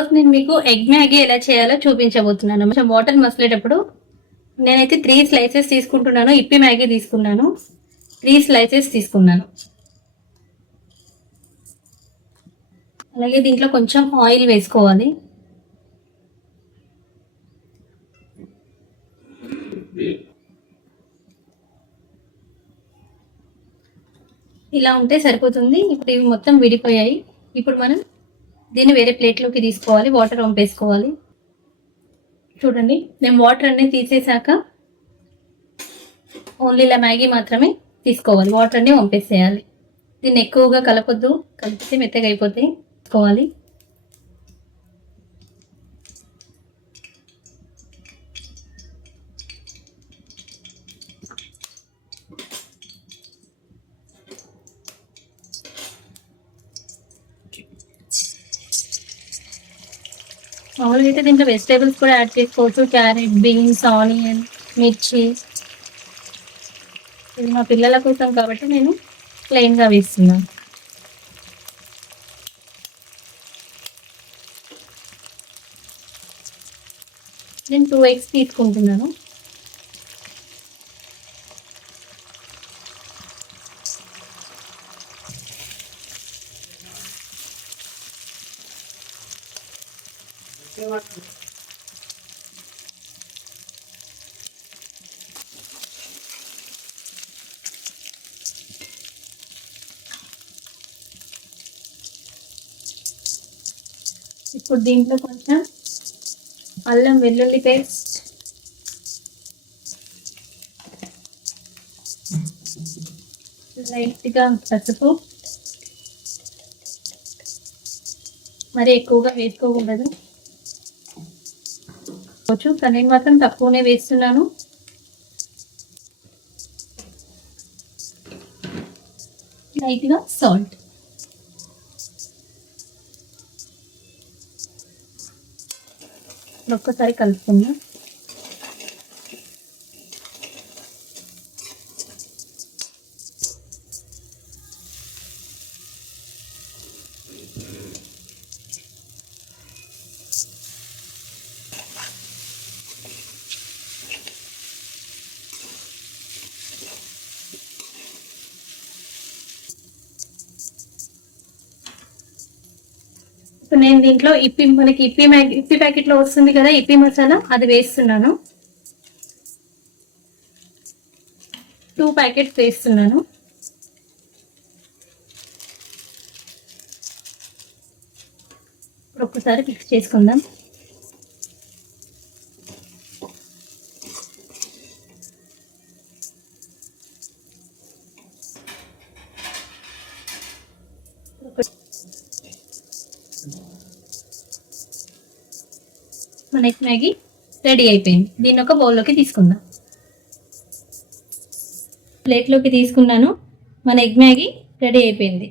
ఈరోజు నేను మీకు ఎగ్ మ్యాగీ ఎలా చేయాలో చూపించబోతున్నాను. కొంచెం వాటర్ మసిలేటప్పుడు నేనైతే 3 స్లైసెస్ తీసుకుంటున్నాను. ఇప్పి మ్యాగీ తీసుకున్నాను. 3 స్లైసెస్ తీసుకున్నాను. అలాగే దీంట్లో కొంచెం ఆయిల్ వేసుకోవాలి. ఇలా ఉంటే సరిపోతుంది. ఇప్పుడు ఇవి మొత్తం విడిపోయాయి. ఇప్పుడు మనం దీన్ని వేరే ప్లేట్లోకి తీసుకోవాలి. వాటర్ వంపేసుకోవాలి. చూడండి, నేను వాటర్ అన్నీ తీసేసాక ఓన్లీ ఇలా మ్యాగీ మాత్రమే తీసుకోవాలి. వాటర్ అన్నీ వంపేసేయాలి. దీన్ని ఎక్కువగా కలపొద్దు, కలిపితే మెత్తగా అయిపోతాయి. తీసుకోవాలి. మామూలుగా అయితే దీంట్లో వెజిటేబుల్స్ కూడా యాడ్ చేసుకోవచ్చు. క్యారెట్, బీన్స్, ఆనియన్, మిర్చి. ఇది మా పిల్లల కోసం కాబట్టి నేను ప్లెయిన్గా వేస్తున్నాను. నేను 2 ఎగ్స్ తీసుకుంటున్నాను. ఇప్పుడు దీంట్లో కొంచెం అల్లం వెల్లుల్లి పేస్ట్, లైట్గా పసుపు, మరి ఎక్కువగా వేసుకోకూడదు. కానీ నేను మాత్రం తక్కువనే వేస్తున్నాను. లైట్గా సాల్ట్. ఒక్కసారి కలుపుకుందాం. నేను దీంట్లో మనకి ఇప్పి ప్యాకెట్లో వస్తుంది కదా, ఇప్పి మసాలా, అది వేస్తున్నాను. 2 ప్యాకెట్స్ వేస్తున్నాను. ఒక్కసారి మిక్స్ చేసుకుందాం. మన ఎగ్ మ్యాగీ రెడీ అయిపోయింది. దీన్ని ఒక బౌల్లోకి తీసుకుందాం. ప్లేట్లోకి తీసుకున్నాను. మన ఎగ్ మ్యాగీ రెడీ అయిపోయింది.